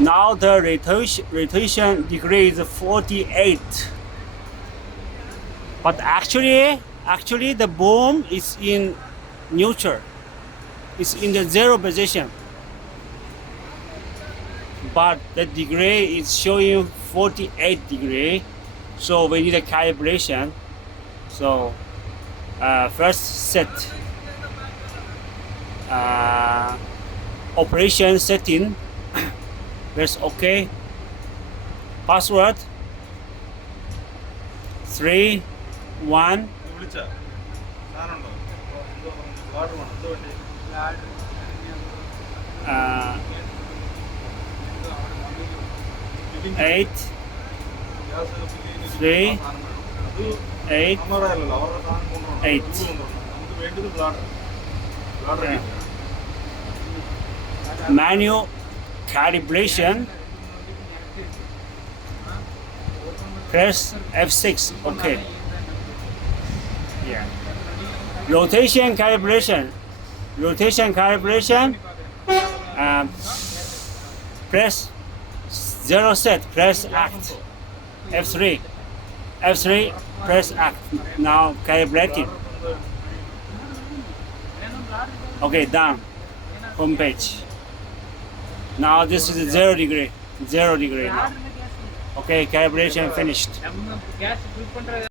Now the rotation degree is 48. But actually the boom is in neutral. It's in the zero position. But the degree is showing 48 degree. So we need a calibration. So first set operation setting. Press OK. Password 3 1 8 3 8 8. Manual calibration. Press F6. Okay. Yeah. Rotation calibration. Press 0 set. Press act. F3. Press act. Now calibrated. Okay, done. Home page. Now this is 0 degree. 0 degree now. Okay, calibration finished.